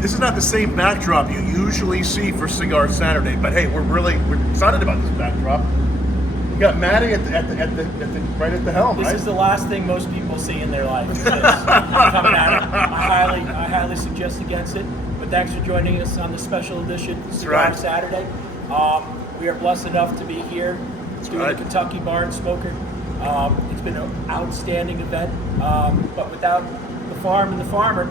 This is not the same backdrop you usually see for Cigar Saturday, but hey, we're excited about this backdrop. We got Matty right at the helm. This is the last thing most people see in their life. Is this coming at it. I highly suggest against it. But thanks for joining us on the special edition Cigar Saturday. We are blessed enough to be here doing the Kentucky Barn Smoker. It's been an outstanding event, but without the farm and the farmer,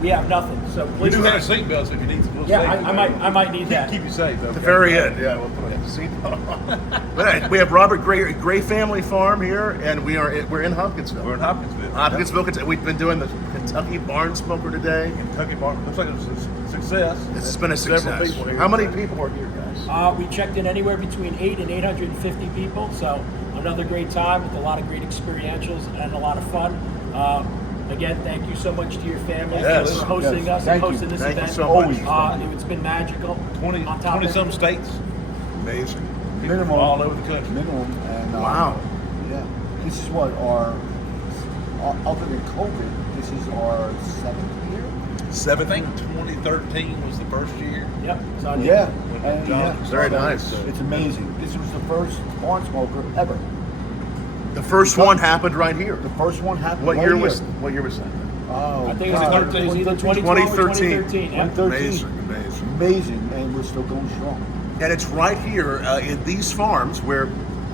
we have nothing. So please. We do have seatbelts if you need some. Yeah, I might need that. Keep you safe. At the very end, yeah, we'll put a seatbelt on. But we have Robert Gray Family Farm here, and we're in Hopkinsville. We're in Hopkinsville. Hopkinsville, Kentucky. We've been doing the Kentucky Barn Smoker today. Kentucky Barn. Looks like it's a success. This has been a success. Several people here. How many people are here, guys? We checked in anywhere between 8 and 850 people. So another great time with a lot of great experientials and a lot of fun. Again, thank you so much to your family for hosting us and hosting this event. Thank you so much. It's been magical. 20-some states. Amazing. Minimum. All over the country. Minimum. And, Wow. Yeah. This is what other than COVID, this is our 7th year? I think 2013 was the first year. Yep. Yeah. And Very nice. It's amazing. This was the first barn smoker ever. The first one happened right here. The first one happened What right year here. What year was that? Oh, I think it was either 2012 or 2013. Yeah. 2013. Amazing. Amazing, and we're still going strong. And it's right here in these farms where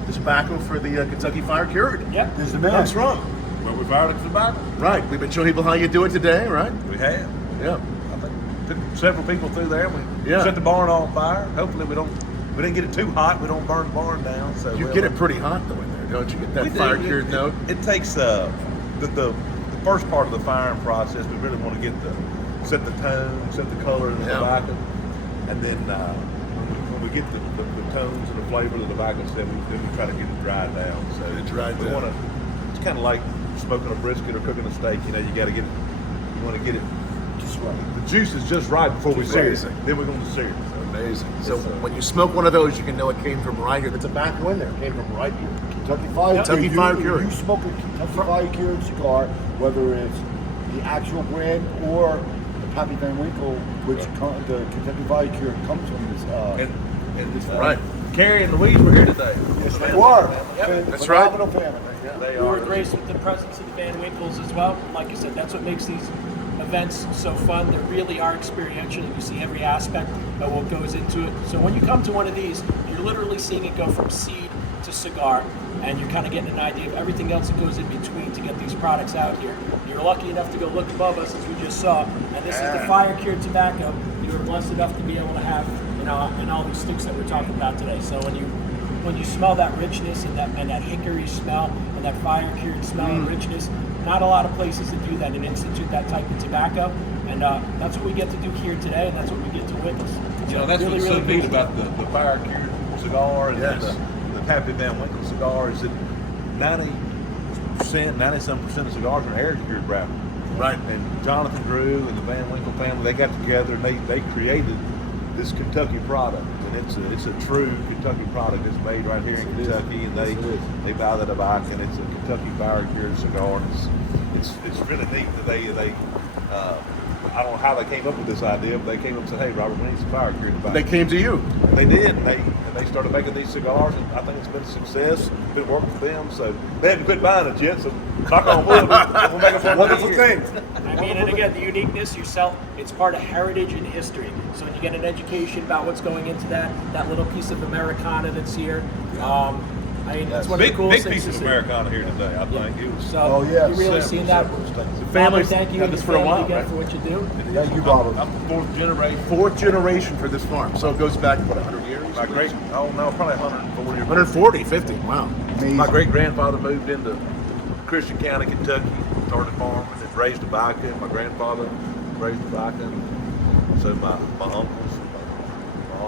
the tobacco for the Kentucky Fire Cured Yep. This is the man. comes from. Where we fired the tobacco. Right. We've been showing people how you do it today, right? We have. Yeah. I think took several people through there. We Yeah. set the barn on fire. Hopefully we didn't get it too hot. We don't burn the barn down. So You get it pretty hot though in there, don't you? Get that We do. Fire Cured note. It takes the first part of the firing process. We really want to set the tone, set the color of the tobacco, and then when we get the tones and the flavor of the tobacco, then we try to get it dried down. So we want to. It's kind of like smoking a brisket or cooking a steak. You know, you got to get it. You want to get it just right. The juice is just right before we sear it. Then we're going to sear it. Amazing. So when you smoke one of those, you can know it came from right here. The tobacco in there came from right here. Kentucky Fire Kentucky Fire Cured. You smoke a Kentucky Fire Cured cigar, whether it's the actual brand or the Pappy Van Winkle, which the Kentucky Fire Cured comes from this. Right. Carrie and Louise were here today. Yes, they were. Yep. That's right. Phenomenal family. We were graced with the presence of the Van Winkles as well. Like you said, that's what makes these events so fun. They really are experiential. You see every aspect of what goes into it. So when you come to one of these, you're literally seeing it go from seed to cigar, and you're kind of getting an idea of everything else that goes in between to get these products out here. You're lucky enough to go look above us, as we just saw, and this is the Fire Cured tobacco you were blessed enough to be able to have, in all these sticks that we're talking about today. So when you smell that richness and that hickory smell and that Fire Cured smell and richness, not a lot of places that do that and institute that type of tobacco, and that's what we get to do here today, and that's what we get to witness. You know, that's what's so neat about the Fire Cured cigar and the Pappy Van Winkle cigar is that 90-some% of cigars are Herrera Cured wrapper. Right. And Jonathan Drew and the Van Winkle family, they got together and they created this Kentucky product, and it's a true Kentucky product. It's made right here in Kentucky, and they buy the tobacco, and it's a Kentucky Fire Cured cigar. And it's really neat that they I don't know how they came up with this idea, but they came up and said, "Hey, Robert, we need some Fire Cured tobacco." They came to you. And they did. And they started making these cigars, and I think it's been a success. It's been working for them, so they haven't quit buying it yet. So knock on wood, we'll make it for Wonderful thing. thing. I mean, and again, the uniqueness yourself, it's part of heritage and history. So when you get an education about what's going into that little piece of Americana that's here, I mean, that's one of the coolest big things piece to of see. Americana here today. I think it was. So you're really seeing that. Families Thank you had and this your for a family while, again right? for what you do. Thank you, Robert. I'm the fourth generation. Fourth generation for this farm. So it goes back, 100 years? My great, probably 140 years. 140, 50. Wow. Amazing. My great grandfather moved into Christian County, Kentucky, started farming and raised tobacco. My grandfather raised tobacco. So my uncles,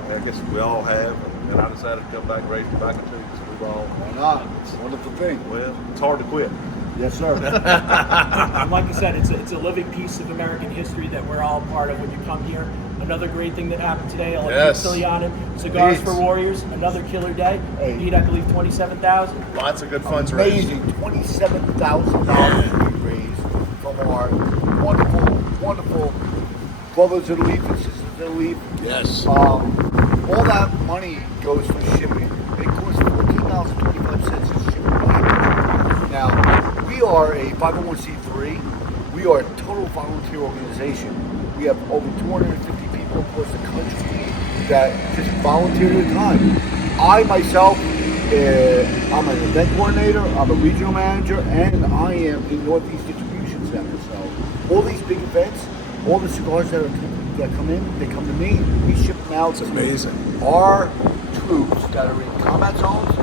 I guess we all have. And I decided to come back and raise tobacco too. So we've all. Why not? It's a wonderful thing. Well, it's hard to quit. Yes, sir. And like I said, it's a living piece of American history that we're all part of when you come here. Another great thing that happened today, Yes. Cigars Beats. for Warriors, another killer day. Hey. Beat, I believe, 27,000. Lots of good funds raised. Amazing. $27,000 we raised from our wonderful brothers of the leaf and sisters of the leaf. Yes. All that money goes for shipping. It costs $14.25 to ship a package. Now, we are a 501c3. We are a total volunteer organization. We have over 250 people across the country that just volunteer their time. I myself, I'm an event coordinator, I'm a regional manager, and I am in Northeast Distribution Center. So all these big events, all the cigars that come in, they come to me. We ship them out. It's amazing. Our troops that are in combat zones,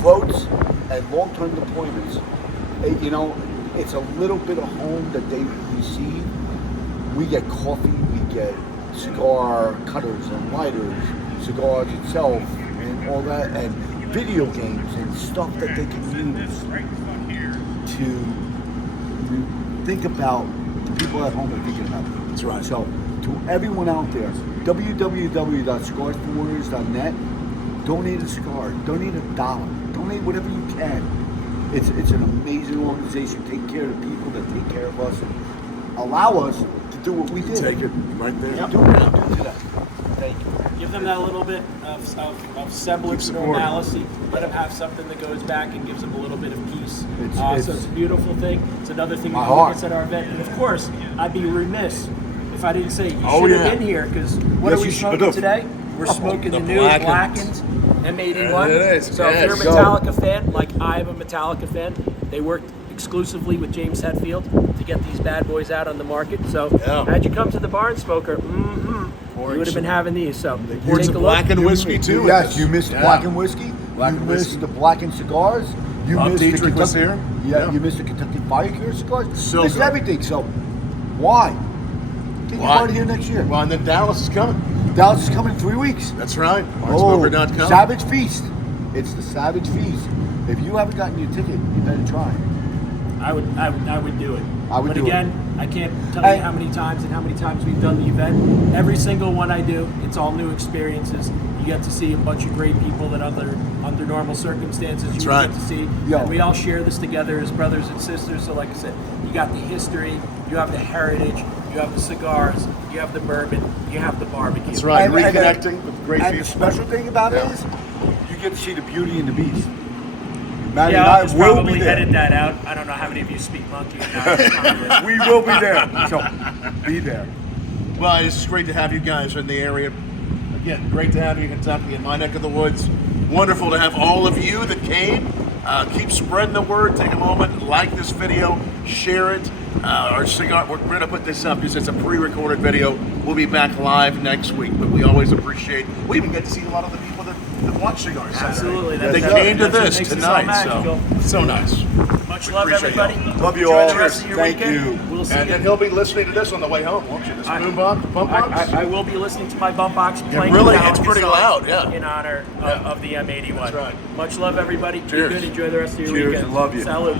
floats, and long-term deployments. It's a little bit of home that they receive. We get coffee, we get cigar cutters and lighters, cigars itself, and all that, and video games and stuff that they can use to think about the people at home are thinking about them. That's right. So, to everyone out there, www.cigarsforwarriors.net, donate a cigar, donate $1, donate whatever you can. It's an amazing organization. Take care of the people that take care of us and allow us to do what we did. Take it right there. Do that. Thank you. Give them that little bit of semblance of normalcy. Let them have something that goes back and gives them a little bit of peace. So it's a beautiful thing. It's another thing that gets at our event. And of course, I'd be remiss if I didn't say you should have been here, because what are we smoking today? We're smoking the new Blackened M81. It is. So if you're a Metallica fan, like I'm a Metallica fan, they worked exclusively with James Hetfield to get these bad boys out on the market. So had you come to the Barn Smoker, you would have been having these. So Poured some blackened whiskey too. Yes, you missed the blackened whiskey. You missed the blackened cigars. You missed the Dietrich was Kentucky. here. Yeah, you missed the Kentucky Fire Cured Cigars. So missed good. everything. So why? Get your party here next year. Well, and then Dallas is coming. Dallas is coming in 3 weeks. That's right. Barnsmoker.com. Savage Feast. It's the Savage Feast. If you haven't gotten your ticket, you better try. I would do it. But again, I can't tell you how many times we've done the event. Every single one I do, it's all new experiences. You get to see a bunch of great people that under normal circumstances you would get to see. And we all share this together as brothers and sisters. So like I said, you got the history, you have the heritage, you have the cigars, you have the bourbon, you have the barbecue. That's right. Reconnecting with great people. And the special thing about it is, you get to see the beauty and the beast. Matty Yeah, and I'll just will probably be there. edit that out. I don't know how many of you speak monkey. We will be there. So, be there. Well, it's great to have you guys in the area. Again, great to have you in Kentucky, in my neck of the woods. Wonderful to have all of you that came. Keep spreading the word. Take a moment, like this video, share it. Our cigar, we're going to put this up because it's a pre-recorded video. We'll be back live next week, but we always appreciate. We even get to see a lot of the people that watch cigars. Absolutely. They came to this tonight, so nice. Much love, everybody. Love you Enjoy all. the rest of your Thank weekend. you. We'll see And you. then he'll be listening to this on the way home, won't you? This bump box? I will be listening to my bump box playing. really, the it's pretty song loud, yeah. In honor of the M81. That's right. Much love, everybody. Cheers. Be good. Enjoy the rest of your Cheers, weekend. and love you. Salud.